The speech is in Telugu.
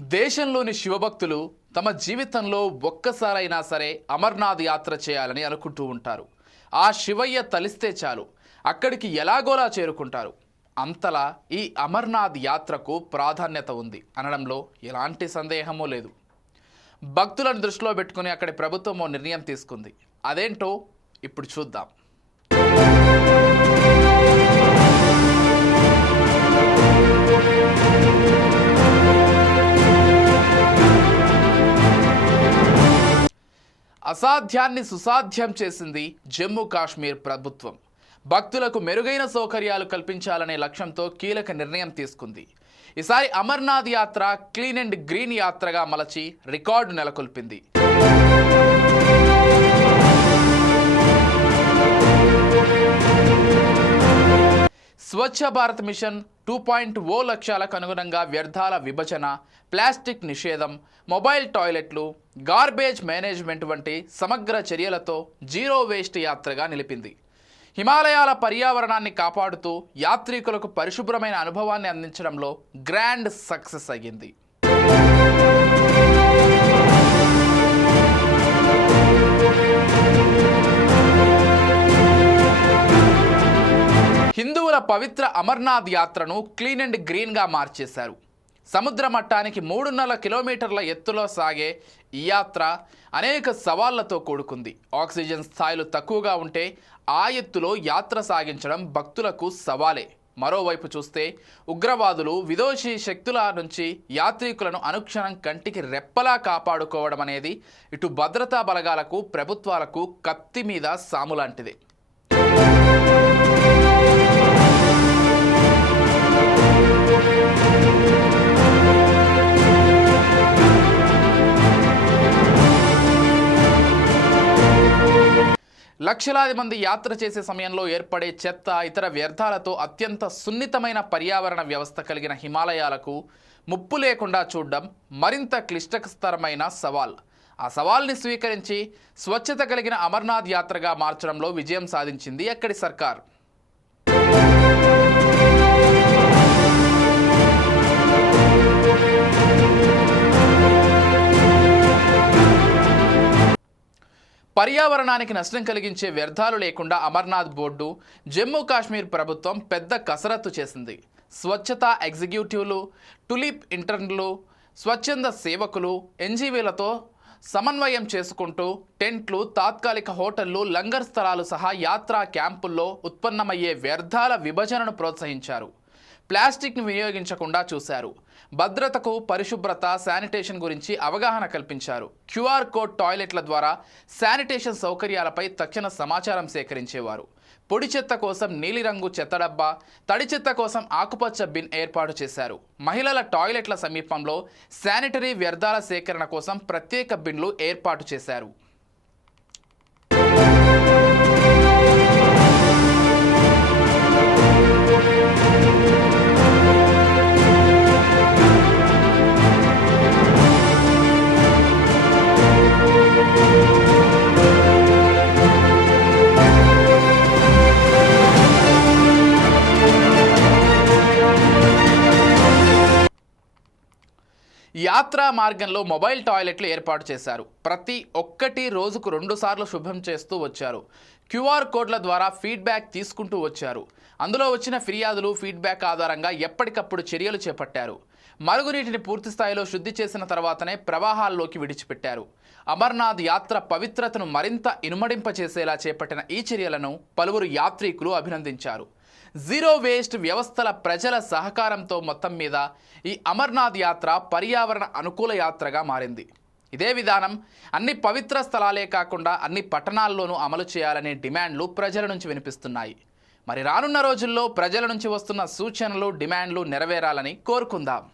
దేశంలోని శివభక్తులు తమ జీవితంలో ఒక్కసారైనా సరే అమర్నాథ్ యాత్ర చేయాలని అనుకుంటూ ఉంటారు. ఆ శివయ్య తలిస్తే చాలు. అక్కడికి ఎలాగోలా చేరుకుంటారు. అంతలా ఈ అమర్నాథ్ యాత్రకు ప్రాధాన్యత ఉంది అనడంలో ఎలాంటి సందేహమూ లేదు. భక్తులను దృష్టిలో పెట్టుకుని అక్కడి ప్రభుత్వం ఓ నిర్ణయం తీసుకుంది. అదేంటో ఇప్పుడు చూద్దాం. అసాధ్యాన్ని సుసాధ్యం చేసింది జమ్మూ కాశ్మీర్ ప్రభుత్వం. భక్తులకు మెరుగైన సౌకర్యాలు కల్పించాలనే లక్ష్యంతో కీలక నిర్ణయం తీసుకుంది. ఈసారి అమర్నాథ్ యాత్ర క్లీన్ అండ్ గ్రీన్ యాత్రగా మలచి record నెలకొల్పింది. Swachh Bharat mission two point O లక్ష్యాలకు అనుగుణంగా వ్యర్థాల విభజన ప్లాస్టిక్ నిషేధం మొబైల్ టాయిలెట్లు గార్బేజ్ మేనేజ్మెంట్ వంటి సమగ్ర చర్యలతో జీరో వేస్ట్ యాత్రగా నిలిపింది. హిమాలయాల పర్యావరణాన్ని కాపాడుతూ యాత్రికులకు పరిశుభ్రమైన అనుభవాన్ని అందించడంలో గ్రాండ్ సక్సెస్ అయ్యింది. హిందువుల పవిత్ర అమర్నాథ్ యాత్రను క్లీన్ అండ్ గ్రీన్గా మార్చేశారు. సముద్ర మట్టానికి మూడున్నర కిలోమీటర్ల ఎత్తులో సాగే ఈ యాత్ర అనేక సవాళ్ళతో కూడుకుంది. ఆక్సిజన్ స్థాయిలు తక్కువగా ఉంటే ఆ ఎత్తులో యాత్ర సాగించడం భక్తులకు సవాలే. మరోవైపు చూస్తే ఉగ్రవాదులు విదేశీ శక్తుల నుంచి యాత్రికులను అనుక్షణం కంటికి రెప్పలా కాపాడుకోవడం అనేది ఇటు భద్రతా బలగాలకు ప్రభుత్వాలకు కత్తి మీద సాములాంటిది లక్షలాది మంది యాత్ర చేసే సమయంలో ఏర్పడే చెత్త ఇతర వ్యర్థాలతో అత్యంత సున్నితమైన పర్యావరణ వ్యవస్థ కలిగిన హిమాలయాలకు ముప్పు లేకుండా చూడడం మరింత క్లిష్టస్తరమైన సవాల్. ఆ సవాల్ని స్వీకరించి స్వచ్ఛత కలిగిన అమర్నాథ్ యాత్రగా మార్చడంలో విజయం సాధించింది అక్కడి సర్కార్. పర్యావరణానికి నష్టం కలిగించే వ్యర్థాలు లేకుండా అమర్నాథ్ బోర్డు జమ్మూ కాశ్మీర్ ప్రభుత్వం పెద్ద కసరత్తు చేసింది. స్వచ్ఛత ఎగ్జిక్యూటివ్లు టులిప్ ఇంటర్న్లు స్వచ్ఛంద సేవకులు ఎన్జీవీలతో సమన్వయం చేసుకుంటూ టెంట్లు తాత్కాలిక హోటళ్ళు లంగర్ స్థలాలు సహా యాత్రా క్యాంపుల్లో ఉత్పన్నమయ్యే వ్యర్థాల విభజనను ప్రోత్సహించారు. ప్లాస్టిక్ను వినియోగించకుండా చూశారు. భద్రతకు పరిశుభ్రత శానిటేషన్ గురించి అవగాహన కల్పించారు. క్యూఆర్ కోడ్ టాయిలెట్ల ద్వారా శానిటేషన్ సౌకర్యాలపై తక్షణ సమాచారం సేకరించేవారు. పొడి చెత్త కోసం నీలిరంగు చెత్త డబ్బా తడి చెత్త కోసం ఆకుపచ్చ బిన్ ఏర్పాటు చేశారు. మహిళల టాయిలెట్ల సమీపంలో శానిటరీ వ్యర్థాల సేకరణ కోసం ప్రత్యేక బిన్లు ఏర్పాటు చేశారు. యాత్రా మార్గంలో మొబైల్ టాయిలెట్లు ఏర్పాటు చేశారు. ప్రతి ఒక్కటి రోజుకు రెండు సార్లు శుభ్రం చేస్తూ వచ్చారు. క్యూఆర్ కోడ్ల ద్వారా ఫీడ్బ్యాక్ తీసుకుంటూ వచ్చారు. అందులో వచ్చిన ఫిర్యాదులు ఫీడ్బ్యాక్ ఆధారంగా ఎప్పటికప్పుడు చర్యలు చేపట్టారు. మరుగునీటిని పూర్తి స్థాయిలో శుద్ధి చేసిన తర్వాతనే ప్రవాహాల్లోకి విడిచిపెట్టారు. అమర్నాథ్ యాత్ర పవిత్రతను మరింత ఇనుమడింపచేసేలా చేపట్టిన ఈ చర్యలను పలువురు యాత్రికులు అభినందించారు. జీరో వేస్ట్ వ్యవస్థల ప్రజల సహకారంతో మొత్తం మీద ఈ అమర్నాథ్ యాత్ర పర్యావరణ అనుకూల యాత్రగా మారింది. ఇదే విధానం అన్ని పవిత్ర స్థలాలే కాకుండా అన్ని పట్టణాల్లోనూ అమలు చేయాలనే డిమాండ్లు ప్రజల నుంచి వినిపిస్తున్నాయి. మరి రానున్న రోజుల్లో ప్రజల నుంచి వస్తున్న సూచనలు డిమాండ్లు నెరవేరాలని కోరుకుందాం.